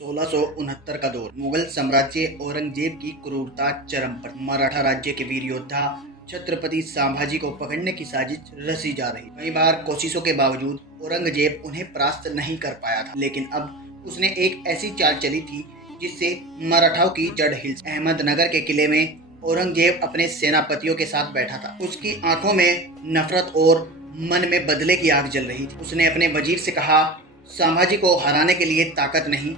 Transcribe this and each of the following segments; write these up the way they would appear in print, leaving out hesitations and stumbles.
1669 का दौर। मुगल साम्राज्य औरंगजेब की क्रूरता चरम पर। मराठा राज्य के वीर योद्धा छत्रपति संभाजी को पकड़ने की साजिश रची जा रही। कई बार कोशिशों के बावजूद औरंगजेब उन्हें परास्त नहीं कर पाया था, लेकिन अब उसने एक ऐसी चाल चली थी जिससे मराठाओं की जड़ हिल। अहमदनगर के किले में औरंगजेब अपने सेनापतियों के साथ बैठा था। उसकी आंखों में नफरत और मन में बदले की आग जल रही थी। उसने अपने वजीर से कहा, संभाजी को हराने के लिए ताकत नहीं,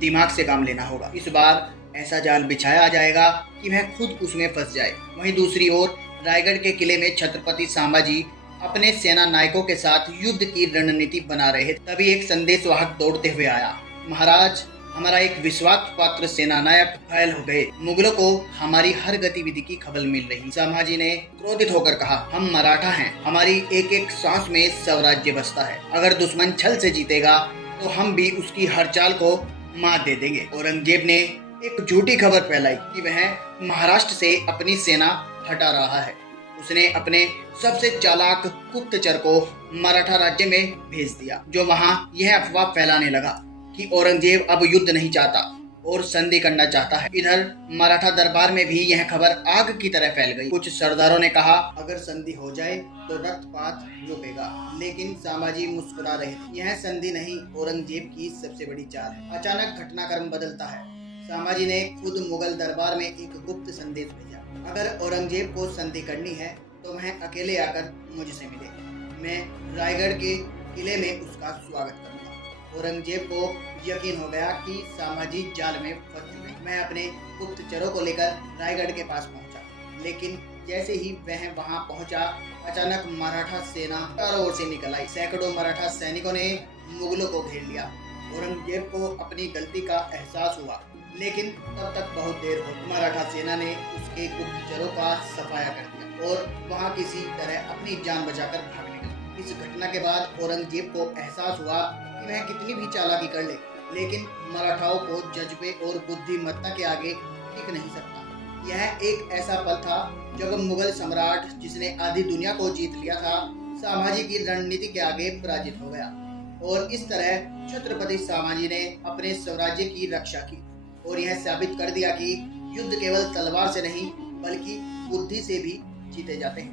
दिमाग से काम लेना होगा। इस बार ऐसा जाल बिछाया जाएगा कि वह खुद उसमें फंस जाए। वहीं दूसरी ओर रायगढ़ के किले में छत्रपति संभाजी अपने सेना नायकों के साथ युद्ध की रणनीति बना रहे। तभी एक संदेशवाहक दौड़ते हुए आया। महाराज, हमारा एक विश्वास पात्र सेना नायक घायल हो गए। मुगलों को हमारी हर गतिविधि की खबर मिल रही। संभाजी ने क्रोधित होकर कहा, हम मराठा हैं, हमारी एक एक सांस में स्वराज्य बसता है। अगर दुश्मन छल से जीतेगा तो हम भी उसकी हर चाल को मात दे देंगे। औरंगजेब ने एक झूठी खबर फैलाई कि वह महाराष्ट्र से अपनी सेना हटा रहा है। उसने अपने सबसे चालाक गुप्तचर को मराठा राज्य में भेज दिया, जो वहां यह अफवाह फैलाने लगा कि औरंगजेब अब युद्ध नहीं चाहता और संधि करना चाहता है। इधर मराठा दरबार में भी यह खबर आग की तरह फैल गई। कुछ सरदारों ने कहा, अगर संधि हो जाए तो रक्तपात रुकेगा, लेकिन संभाजी मुस्कुरा रहे थे। यह संधि नहीं, औरंगजेब की सबसे बड़ी चाल है। अचानक घटनाक्रम बदलता है। संभाजी ने खुद मुगल दरबार में एक गुप्त संदेश भेजा, अगर औरंगजेब को संधि करनी है तो वह अकेले आकर मुझसे मिले। मैं रायगढ़ के किले में उसका स्वागत करूंगा। औरंगजेब को यकीन हो गया कि संभाजी जाल में फंस चुके। मैं अपने गुप्तचरों को लेकर रायगढ़ के पास पहुंचा, लेकिन जैसे ही वह वहां पहुंचा, अचानक मराठा सेना चारों ओर से निकल आई। सैकड़ों मराठा सैनिकों ने मुगलों को घेर लिया। औरंगजेब को अपनी गलती का एहसास हुआ, लेकिन तब तक बहुत देर हो। मराठा सेना ने उसके गुप्तचरों का सफाया कर दिया और वहां किसी तरह अपनी जान बचाकर भाग निकले। इस घटना के बाद औरंगजेब को एहसास हुआ कि वह कितनी भी चालाकी कर ले, लेकिन मराठाओं को जज्बे और बुद्धिमत्ता के आगे टिक नहीं सकता। यह एक ऐसा पल था जब मुगल सम्राट, जिसने आधी दुनिया को जीत लिया था, संभाजी की रणनीति के आगे पराजित हो गया। और इस तरह छत्रपति संभाजी ने अपने स्वराज्य की रक्षा की और यह साबित कर दिया कि युद्ध केवल तलवार से नहीं, बल्कि बुद्धि से भी जीते जाते हैं।